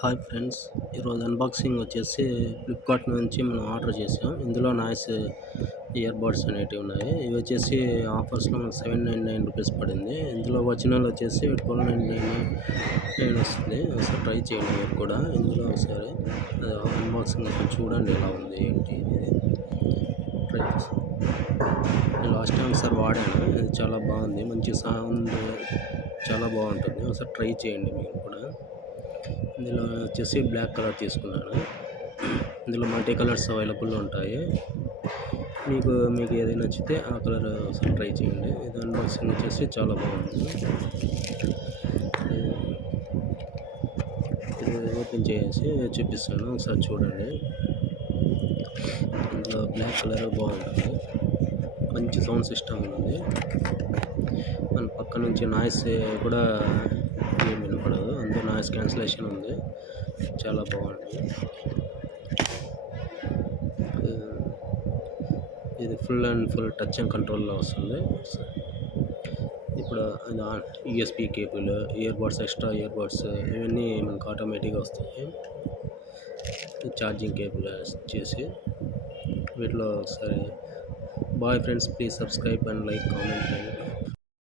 Hi friends, ఈరోజు unboxing వచ్చేసి Flipkart నుంచి మనం ఆర్డర్ చేసాం. ఇందులో నాయిస్ ఇయర్ బడ్స్ అనేటివి ఉన్నాయి. ఇవి వచ్చేసి ఆఫర్స్లో మనకు ₹799 పడింది. ఇందులో ఒరిజినల్ వచ్చేసి $1299 వస్తుంది. ఒకసారి ట్రై చేయండి మీరు కూడా. ఇందులో ఒకసారి అన్బాక్సింగ్ చూడండి ఎలా ఉంది ఏంటి అనేది. ట్రై చేసి నేను లాస్ట్ టైం ఒకసారి వాడాను. ఇది చాలా బాగుంది, మంచి సౌండ్ చాలా బాగుంటుంది. ఒకసారి ట్రై చేయండి మీరు కూడా. ఇందులో వచ్చేసి బ్లాక్ కలర్ తీసుకున్నాను. ఇందులో మల్టీ కలర్స్ అవైలబుల్ ఉంటాయి. మీకు ఏది నచ్చితే ఆ కలర్ ఒకసారి ట్రై చేయండి. ఇది అన్బాక్సింగ్ వచ్చేసి చాలా బాగుంటుంది. ఇది ఓపెన్ చేసి చూపిస్తాను, ఒకసారి చూడండి. ఇందులో బ్లాక్ కలర్ బాగుంటుంది, మంచి సౌండ్ సిస్టమ్ ఉంది. మన పక్క నుంచి నాయిస్ కూడా ఏం వినపడదు, అంతే నాయిస్ క్యాన్సిలేషన్ ఉంది. చాలా బాగుంటుంది. ఇది full and full touch and కంట్రోల్లో వస్తుంది. ఇప్పుడు USB cable, ear buds, extra ear buds ఇవన్నీ మనకు ఆటోమేటిక్గా వస్తాయి. ఛార్జింగ్ కేబుల్ చేసి వీటిలో ఒకసారి bye friends, please subscribe and like, comment and